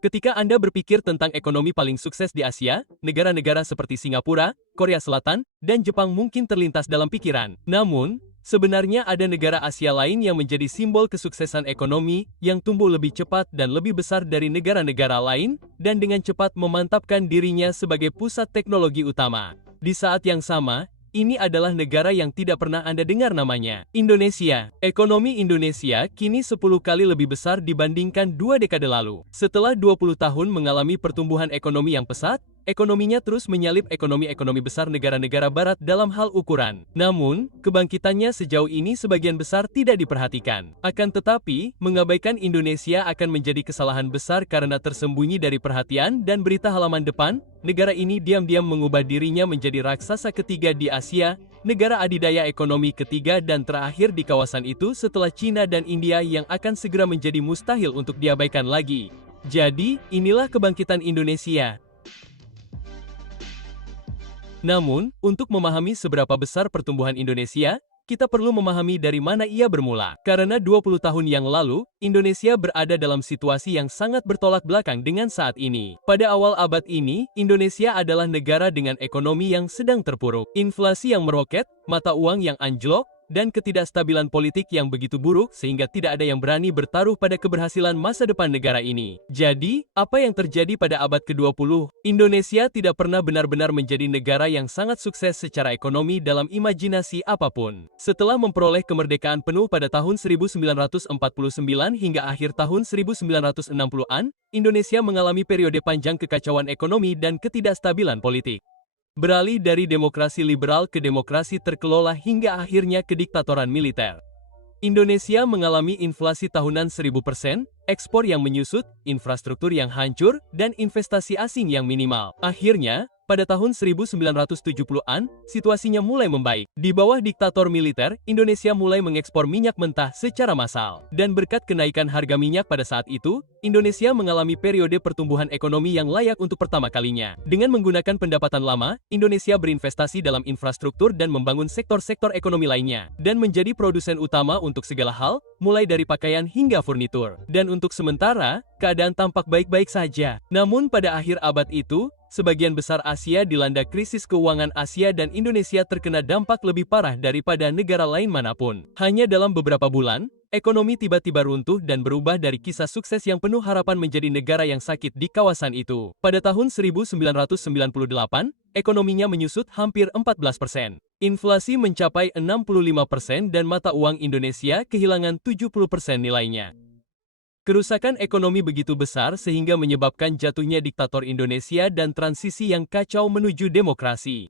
Ketika Anda berpikir tentang ekonomi paling sukses di Asia, negara-negara seperti Singapura, Korea Selatan, dan Jepang mungkin terlintas dalam pikiran. Namun, sebenarnya ada negara Asia lain yang menjadi simbol kesuksesan ekonomi, yang tumbuh lebih cepat dan lebih besar dari negara-negara lain, dan dengan cepat memantapkan dirinya sebagai pusat teknologi utama. Di saat yang sama, ini adalah negara yang tidak pernah Anda dengar namanya. Indonesia. Ekonomi Indonesia kini 10 kali lebih besar dibandingkan 2 dekade lalu. Setelah 20 tahun mengalami pertumbuhan ekonomi yang pesat, ekonominya terus menyalip ekonomi-ekonomi besar negara-negara barat dalam hal ukuran. Namun, kebangkitannya sejauh ini sebagian besar tidak diperhatikan. Akan tetapi, mengabaikan Indonesia akan menjadi kesalahan besar karena tersembunyi dari perhatian dan berita halaman depan. Negara ini diam-diam mengubah dirinya menjadi raksasa ketiga di Asia, negara adidaya ekonomi ketiga dan terakhir di kawasan itu setelah Cina dan India yang akan segera menjadi mustahil untuk diabaikan lagi. Jadi, inilah kebangkitan Indonesia. Namun, untuk memahami seberapa besar pertumbuhan Indonesia, kita perlu memahami dari mana ia bermula. Karena 20 tahun yang lalu, Indonesia berada dalam situasi yang sangat bertolak belakang dengan saat ini. Pada awal abad ini, Indonesia adalah negara dengan ekonomi yang sedang terpuruk. Inflasi yang meroket, mata uang yang anjlok, dan ketidakstabilan politik yang begitu buruk sehingga tidak ada yang berani bertaruh pada keberhasilan masa depan negara ini. Jadi, apa yang terjadi pada abad ke-20? Indonesia tidak pernah benar-benar menjadi negara yang sangat sukses secara ekonomi dalam imajinasi apapun. Setelah memperoleh kemerdekaan penuh pada tahun 1949 hingga akhir tahun 1960-an, Indonesia mengalami periode panjang kekacauan ekonomi dan ketidakstabilan politik. Beralih dari demokrasi liberal ke demokrasi terkelola hingga akhirnya ke diktatoran militer. Indonesia mengalami inflasi tahunan 1000%, ekspor yang menyusut, infrastruktur yang hancur, dan investasi asing yang minimal. Akhirnya, pada tahun 1970-an, situasinya mulai membaik. Di bawah diktator militer, Indonesia mulai mengekspor minyak mentah secara massal. Dan berkat kenaikan harga minyak pada saat itu, Indonesia mengalami periode pertumbuhan ekonomi yang layak untuk pertama kalinya. Dengan menggunakan pendapatan lama, Indonesia berinvestasi dalam infrastruktur dan membangun sektor-sektor ekonomi lainnya. Dan menjadi produsen utama untuk segala hal, mulai dari pakaian hingga furnitur. Dan untuk sementara, keadaan tampak baik-baik saja. Namun pada akhir abad itu, sebagian besar Asia dilanda krisis keuangan Asia dan Indonesia terkena dampak lebih parah daripada negara lain manapun. Hanya dalam beberapa bulan, ekonomi tiba-tiba runtuh dan berubah dari kisah sukses yang penuh harapan menjadi negara yang sakit di kawasan itu. Pada tahun 1998, ekonominya menyusut hampir 14%. Inflasi mencapai 65% dan mata uang Indonesia kehilangan 70% nilainya. Kerusakan ekonomi begitu besar sehingga menyebabkan jatuhnya diktator Indonesia dan transisi yang kacau menuju demokrasi.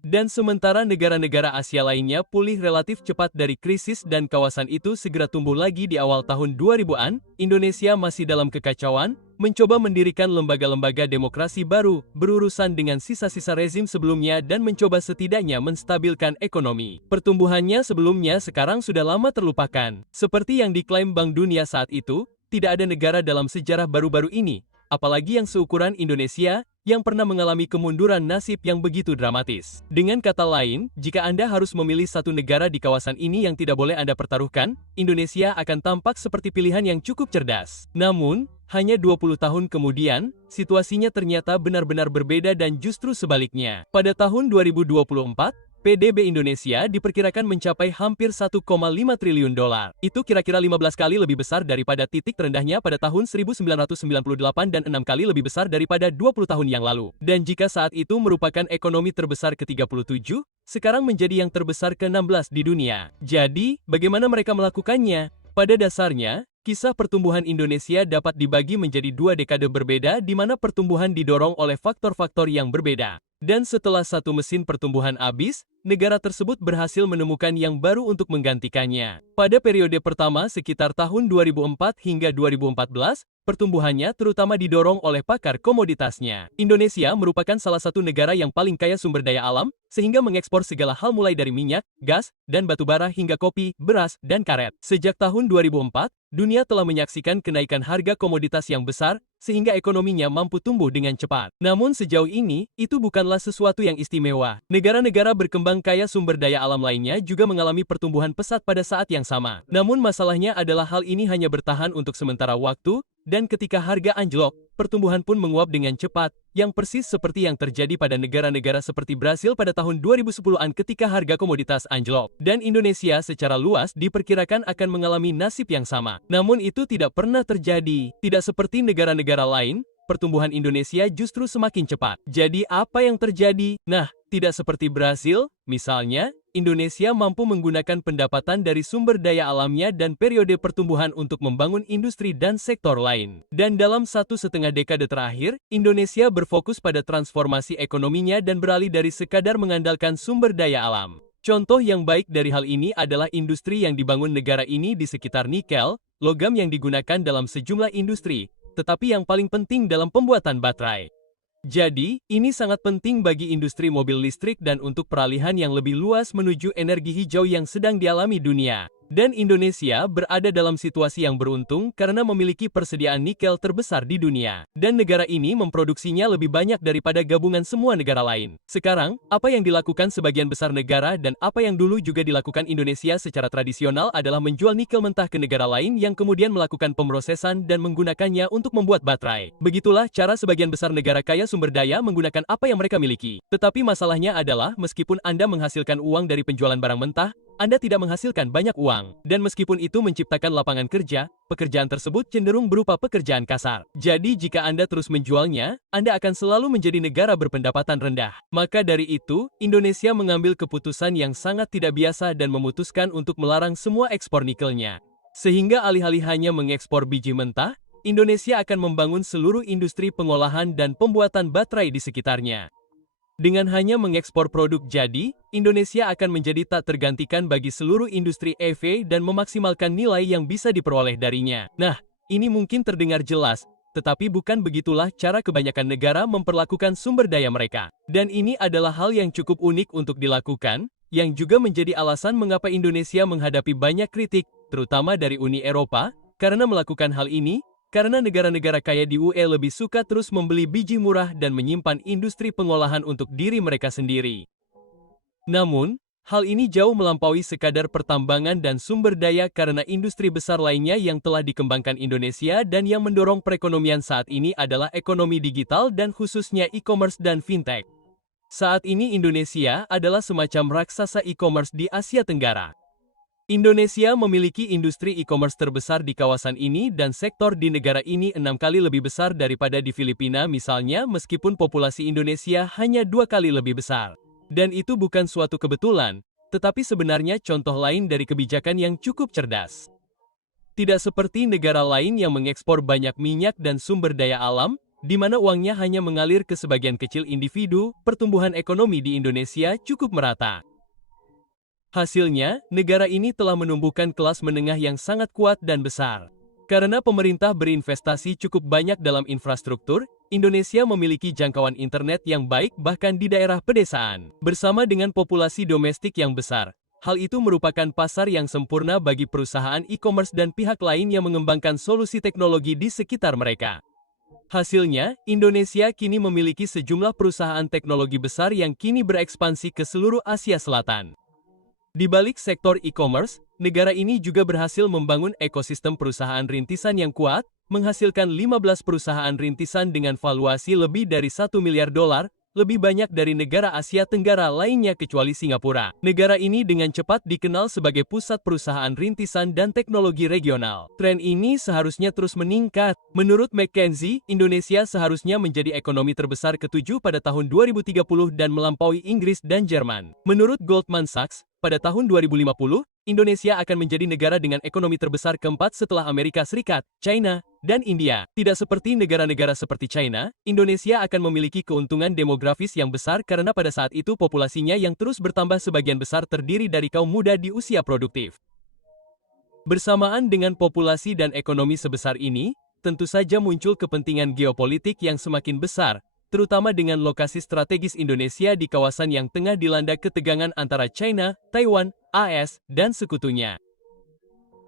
Dan sementara negara-negara Asia lainnya pulih relatif cepat dari krisis dan kawasan itu segera tumbuh lagi di awal tahun 2000-an, Indonesia masih dalam kekacauan, mencoba mendirikan lembaga-lembaga demokrasi baru, berurusan dengan sisa-sisa rezim sebelumnya dan mencoba setidaknya menstabilkan ekonomi. Pertumbuhannya sebelumnya sekarang sudah lama terlupakan. Seperti yang diklaim Bank Dunia saat itu, tidak ada negara dalam sejarah baru-baru ini, apalagi yang seukuran Indonesia, yang pernah mengalami kemunduran nasib yang begitu dramatis. Dengan kata lain, jika Anda harus memilih satu negara di kawasan ini yang tidak boleh Anda pertaruhkan, Indonesia akan tampak seperti pilihan yang cukup cerdas. Namun, hanya 20 tahun kemudian, situasinya ternyata benar-benar berbeda dan justru sebaliknya. Pada tahun 2024, PDB Indonesia diperkirakan mencapai hampir 1,5 triliun dolar. Itu kira-kira 15 kali lebih besar daripada titik terendahnya pada tahun 1998 dan 6 kali lebih besar daripada 20 tahun yang lalu. Dan jika saat itu merupakan ekonomi terbesar ke-37, sekarang menjadi yang terbesar ke-16 di dunia. Jadi, bagaimana mereka melakukannya? Pada dasarnya, kisah pertumbuhan Indonesia dapat dibagi menjadi 2 dekade berbeda di mana pertumbuhan didorong oleh faktor-faktor yang berbeda. Dan setelah satu mesin pertumbuhan habis, negara tersebut berhasil menemukan yang baru untuk menggantikannya. Pada periode pertama sekitar tahun 2004 hingga 2014, pertumbuhannya terutama didorong oleh pakar komoditasnya. Indonesia merupakan salah satu negara yang paling kaya sumber daya alam, sehingga mengekspor segala hal mulai dari minyak, gas, dan batu bara hingga kopi, beras, dan karet. Sejak tahun 2004, dunia telah menyaksikan kenaikan harga komoditas yang besar, sehingga ekonominya mampu tumbuh dengan cepat. Namun sejauh ini, itu bukanlah sesuatu yang istimewa. Negara-negara berkembang kaya sumber daya alam lainnya juga mengalami pertumbuhan pesat pada saat yang sama. Namun masalahnya adalah hal ini hanya bertahan untuk sementara waktu, dan ketika harga anjlok, pertumbuhan pun menguap dengan cepat, yang persis seperti yang terjadi pada negara-negara seperti Brasil pada tahun 2010-an ketika harga komoditas anjlok. Dan Indonesia secara luas diperkirakan akan mengalami nasib yang sama. Namun itu tidak pernah terjadi. Tidak seperti negara-negara lain, pertumbuhan Indonesia justru semakin cepat. Jadi apa yang terjadi? Nah, tidak seperti Brasil, misalnya, Indonesia mampu menggunakan pendapatan dari sumber daya alamnya dan periode pertumbuhan untuk membangun industri dan sektor lain. Dan dalam 1,5 dekade terakhir, Indonesia berfokus pada transformasi ekonominya dan beralih dari sekadar mengandalkan sumber daya alam. Contoh yang baik dari hal ini adalah industri yang dibangun negara ini di sekitar nikel, logam yang digunakan dalam sejumlah industri, tetapi yang paling penting dalam pembuatan baterai. Jadi, ini sangat penting bagi industri mobil listrik dan untuk peralihan yang lebih luas menuju energi hijau yang sedang dialami dunia. Dan Indonesia berada dalam situasi yang beruntung karena memiliki persediaan nikel terbesar di dunia. Dan negara ini memproduksinya lebih banyak daripada gabungan semua negara lain. Sekarang, apa yang dilakukan sebagian besar negara dan apa yang dulu juga dilakukan Indonesia secara tradisional adalah menjual nikel mentah ke negara lain yang kemudian melakukan pemrosesan dan menggunakannya untuk membuat baterai. Begitulah cara sebagian besar negara kaya sumber daya menggunakan apa yang mereka miliki. Tetapi masalahnya adalah meskipun Anda menghasilkan uang dari penjualan barang mentah, Anda tidak menghasilkan banyak uang. Dan meskipun itu menciptakan lapangan kerja, pekerjaan tersebut cenderung berupa pekerjaan kasar. Jadi jika Anda terus menjualnya, Anda akan selalu menjadi negara berpendapatan rendah. Maka dari itu, Indonesia mengambil keputusan yang sangat tidak biasa dan memutuskan untuk melarang semua ekspor nikelnya. Sehingga alih-alih hanya mengekspor biji mentah, Indonesia akan membangun seluruh industri pengolahan dan pembuatan baterai di sekitarnya. Dengan hanya mengekspor produk jadi, Indonesia akan menjadi tak tergantikan bagi seluruh industri EV dan memaksimalkan nilai yang bisa diperoleh darinya. Nah, ini mungkin terdengar jelas, tetapi bukan begitulah cara kebanyakan negara memperlakukan sumber daya mereka. Dan ini adalah hal yang cukup unik untuk dilakukan, yang juga menjadi alasan mengapa Indonesia menghadapi banyak kritik, terutama dari Uni Eropa, karena melakukan hal ini, karena negara-negara kaya di UE lebih suka terus membeli biji murah dan menyimpan industri pengolahan untuk diri mereka sendiri. Namun, hal ini jauh melampaui sekadar pertambangan dan sumber daya karena industri besar lainnya yang telah dikembangkan Indonesia dan yang mendorong perekonomian saat ini adalah ekonomi digital dan khususnya e-commerce dan fintech. Saat ini Indonesia adalah semacam raksasa e-commerce di Asia Tenggara. Indonesia memiliki industri e-commerce terbesar di kawasan ini dan sektor di negara ini 6 kali lebih besar daripada di Filipina misalnya meskipun populasi Indonesia hanya 2 kali lebih besar. Dan itu bukan suatu kebetulan, tetapi sebenarnya contoh lain dari kebijakan yang cukup cerdas. Tidak seperti negara lain yang mengekspor banyak minyak dan sumber daya alam, di mana uangnya hanya mengalir ke sebagian kecil individu, pertumbuhan ekonomi di Indonesia cukup merata. Hasilnya, negara ini telah menumbuhkan kelas menengah yang sangat kuat dan besar. Karena pemerintah berinvestasi cukup banyak dalam infrastruktur, Indonesia memiliki jangkauan internet yang baik bahkan di daerah pedesaan. Bersama dengan populasi domestik yang besar, hal itu merupakan pasar yang sempurna bagi perusahaan e-commerce dan pihak lain yang mengembangkan solusi teknologi di sekitar mereka. Hasilnya, Indonesia kini memiliki sejumlah perusahaan teknologi besar yang kini berekspansi ke seluruh Asia Selatan. Di balik sektor e-commerce, negara ini juga berhasil membangun ekosistem perusahaan rintisan yang kuat, menghasilkan 15 perusahaan rintisan dengan valuasi lebih dari $1 miliar, lebih banyak dari negara Asia Tenggara lainnya kecuali Singapura. Negara ini dengan cepat dikenal sebagai pusat perusahaan rintisan dan teknologi regional. Tren ini seharusnya terus meningkat. Menurut McKinsey, Indonesia seharusnya menjadi ekonomi terbesar ke-7 pada tahun 2030 dan melampaui Inggris dan Jerman. Menurut Goldman Sachs, pada tahun 2050, Indonesia akan menjadi negara dengan ekonomi terbesar keempat setelah Amerika Serikat, China, dan India. Tidak seperti negara-negara seperti China, Indonesia akan memiliki keuntungan demografis yang besar karena pada saat itu populasinya yang terus bertambah sebagian besar terdiri dari kaum muda di usia produktif. Bersamaan dengan populasi dan ekonomi sebesar ini, tentu saja muncul kepentingan geopolitik yang semakin besar, terutama dengan lokasi strategis Indonesia di kawasan yang tengah dilanda ketegangan antara China, Taiwan, AS, dan sekutunya.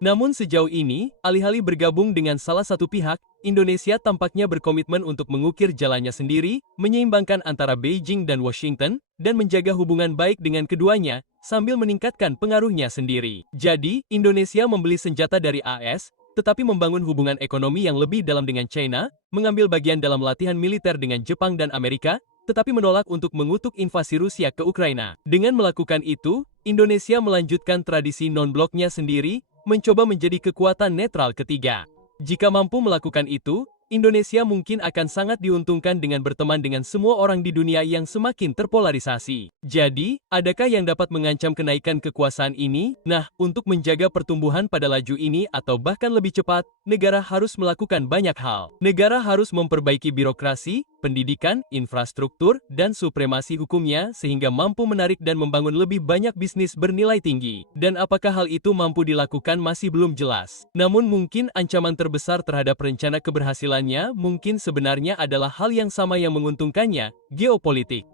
Namun sejauh ini, alih-alih bergabung dengan salah satu pihak, Indonesia tampaknya berkomitmen untuk mengukir jalannya sendiri, menyeimbangkan antara Beijing dan Washington, dan menjaga hubungan baik dengan keduanya, sambil meningkatkan pengaruhnya sendiri. Jadi, Indonesia membeli senjata dari AS, tetapi membangun hubungan ekonomi yang lebih dalam dengan China, mengambil bagian dalam latihan militer dengan Jepang dan Amerika, tetapi menolak untuk mengutuk invasi Rusia ke Ukraina. Dengan melakukan itu, Indonesia melanjutkan tradisi non-bloknya sendiri, mencoba menjadi kekuatan netral ketiga. Jika mampu melakukan itu, Indonesia mungkin akan sangat diuntungkan dengan berteman dengan semua orang di dunia yang semakin terpolarisasi. Jadi, adakah yang dapat mengancam kenaikan kekuasaan ini? Nah, untuk menjaga pertumbuhan pada laju ini atau bahkan lebih cepat, negara harus melakukan banyak hal. Negara harus memperbaiki birokrasi, pendidikan, infrastruktur, dan supremasi hukumnya sehingga mampu menarik dan membangun lebih banyak bisnis bernilai tinggi. Dan apakah hal itu mampu dilakukan masih belum jelas. Namun mungkin ancaman terbesar terhadap rencana keberhasilannya mungkin sebenarnya adalah hal yang sama yang menguntungkannya, geopolitik.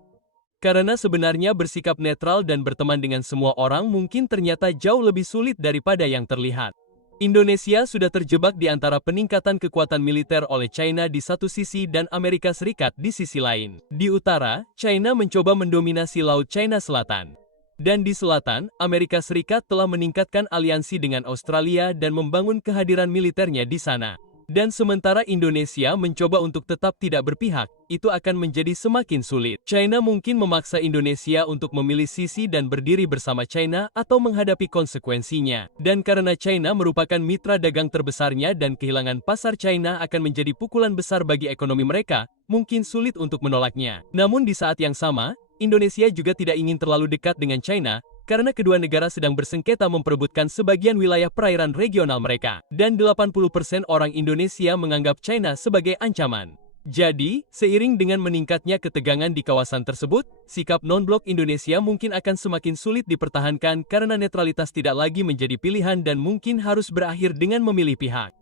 Karena sebenarnya bersikap netral dan berteman dengan semua orang mungkin ternyata jauh lebih sulit daripada yang terlihat. Indonesia sudah terjebak di antara peningkatan kekuatan militer oleh China di satu sisi dan Amerika Serikat di sisi lain. Di utara, China mencoba mendominasi Laut China Selatan. Dan di selatan, Amerika Serikat telah meningkatkan aliansi dengan Australia dan membangun kehadiran militernya di sana. Dan sementara Indonesia mencoba untuk tetap tidak berpihak, itu akan menjadi semakin sulit. China mungkin memaksa Indonesia untuk memilih sisi dan berdiri bersama China atau menghadapi konsekuensinya. Dan karena China merupakan mitra dagang terbesarnya dan kehilangan pasar China akan menjadi pukulan besar bagi ekonomi mereka, mungkin sulit untuk menolaknya. Namun di saat yang sama, Indonesia juga tidak ingin terlalu dekat dengan China, karena kedua negara sedang bersengketa memperebutkan sebagian wilayah perairan regional mereka. Dan 80% orang Indonesia menganggap China sebagai ancaman. Jadi, seiring dengan meningkatnya ketegangan di kawasan tersebut, sikap non-blok Indonesia mungkin akan semakin sulit dipertahankan karena netralitas tidak lagi menjadi pilihan dan mungkin harus berakhir dengan memilih pihak.